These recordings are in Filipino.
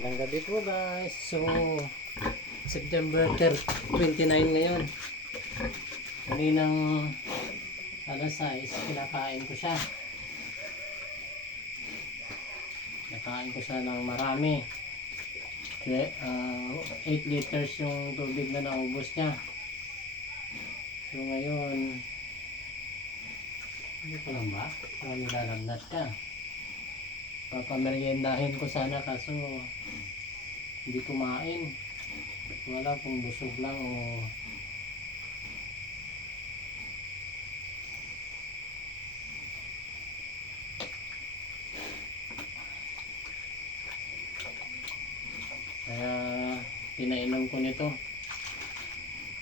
Magandang gabi po guys. So, September 29 ngayon. Kaninang alas 6, kinakain ko siya. Nakain ko siya ng marami. 8 liters yung tubig na naubos niya. So ngayon, hindi ko lang ba? Pero nilalagnat ka. Papameryendahin ko sana kaso hindi kumain. Wala kung busog lang o kaya pinainom ko nito.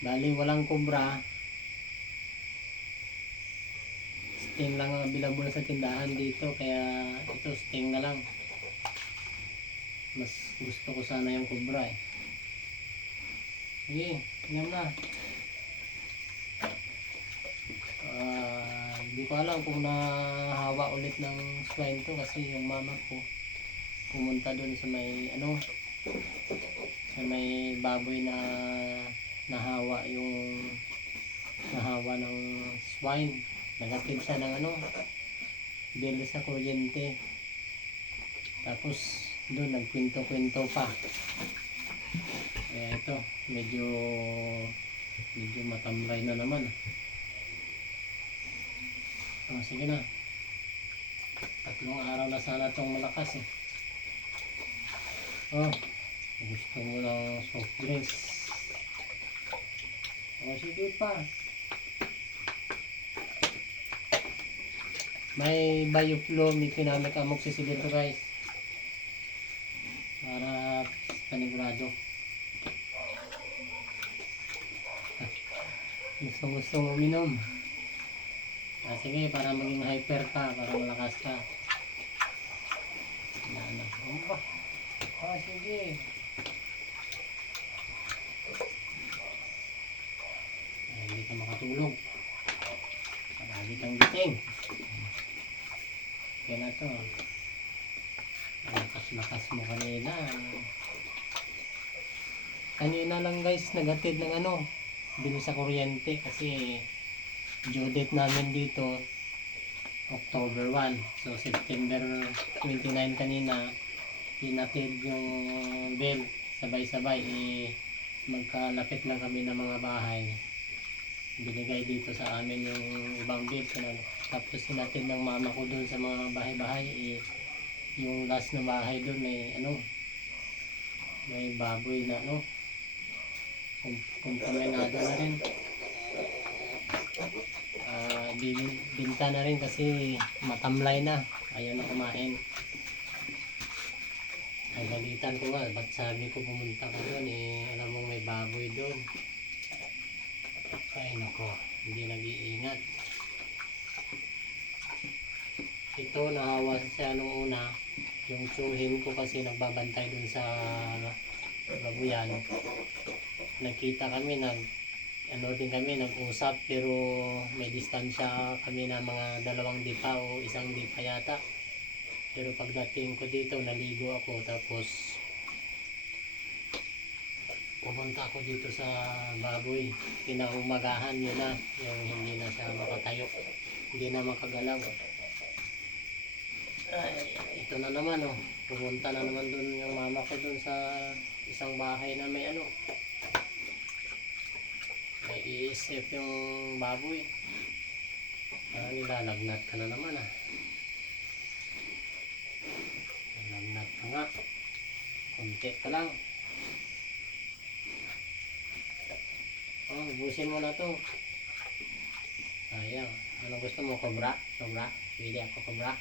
Bali walang kubra. Sting lang ang available sa tindahan dito kaya ito sting na lang. Mas gusto ko sana yung kubra eh. Sige, inom na. Hindi ko alam kung nahawa ulit ng swine to kasi yung mama ko pumunta doon sa may sa may baboy na nahawa ng swine. Nagatid siya ng bill sa kuryente. Tapos doon nagkwento-kwento pa. Kaya ito medyo matamlay na naman. Sige na. 3 araw na sana itong malakas eh. Gusto mo ng soft drinks. Sige pa. May Bioflow, may kinamit amoxicillin to guys. Para panigurado. Gusto mo uminom. Sige, para maging hyper ka, para malakas ka. Sige. Hindi ka makatulog. Marami kang giting. Kaya na to. Lakas-lakas mo kanina. Kanina lang guys, nagatid ng bill sa kuryente kasi due date namin dito October 1. So September 29 kanina hinatid yung bill. Sabay-sabay magkalapit lang kami ng mga bahay. Binigay dito sa amin yung ibang bill. Tapos hinatid ng mama ko doon sa mga bahay-bahay. Yung last na bahay doon may baboy na kumpaminado na rin. Binta na rin kasi matamlay na. Ayaw na kumain. Ay balitan ko nga. Ba't sabi ko pumunta ko doon alam mong may baboy doon. Ay nako. Hindi nag-iingat. Ito nahawa siya nung una. Yung tsuhin ko kasi nagbabantay dun sa babuyan. Nakita kami nag-usap pero may distansya kami na mga 2 dipa o 1 dipa yata. Pero pagdating ko dito naligo ako tapos pumunta ako dito sa baboy. Kinaumagahan yun na yung hindi na siya makatayo, hindi na makagalaw. Ay, ito na naman pumunta na naman dun yung mama ko dun sa isang bahay na may may iisip yung baboy. Nilalagnat ka na naman nilalagnat ka nga. Kunti ka lang. Ubusin mo na to. Sayang. Anong gusto mo? Cobra? Pwede ako cobra.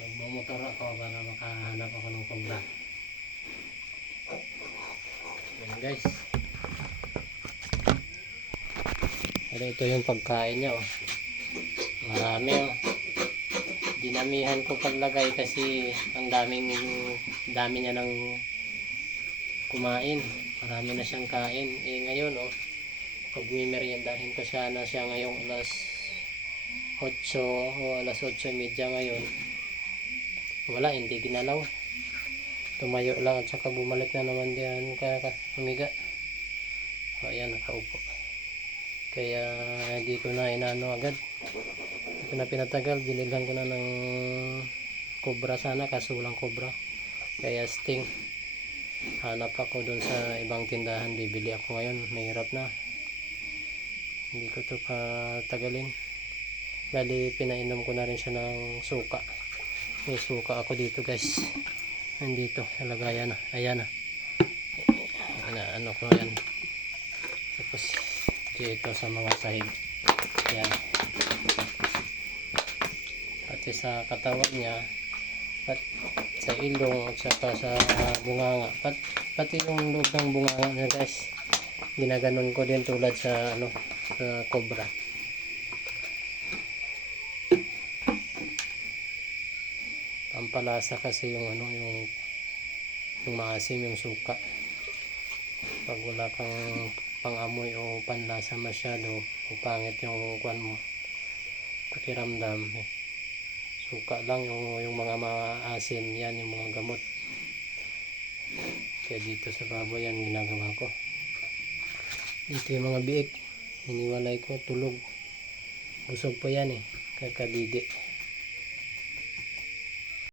Magmumotor ako para makahanap ako ng cobra. Yan guys. Ito yung pagkain niya Marami Dinamihan ko paglagay kasi ang dami niya nang kumain. Marami na siyang kain. Ngayon pag mimeriendahin ko siya na siya ngayong alas 8 o alas 8:30 ngayon. Wala, hindi ginalaw. tumayo lang at saka bumalik na naman diyan umiga. O ayan, nakaupo. Kaya hindi ko na inano agad. Hindi ko na pinatagal. Binilhan ko na ng cobra sana, kaso walang cobra. Kaya sting. Hanap ako dun sa ibang tindahan. Bibili ako ngayon. Mahirap na. Hindi ko to patagalin. Bali, pinainom ko na rin siya ng suka. May suka ako dito guys. Nandito sa lagayan na. Ayan na. Ano ko yan. Tapos dito sa mga sahig. Ayan. Pati sa katawan niya. Sa ilong at saka sa bunganga. Pati yung loob ng bunganga niya guys. Ginaganon ko din tulad sa sa cobra. Pampalasa kasi yung yung maasim yung suka. Pag wala kang pangamoy o panlasa masyado, o pangit yung kuan mo, pakiramdam, suka lang yung mga maasim, yan yung mga gamot. Kaya dito sa baboy yan ginagawa ko. Dito yung mga biik, hiniwalay ko, tulog. Busog pa yan kakadidi.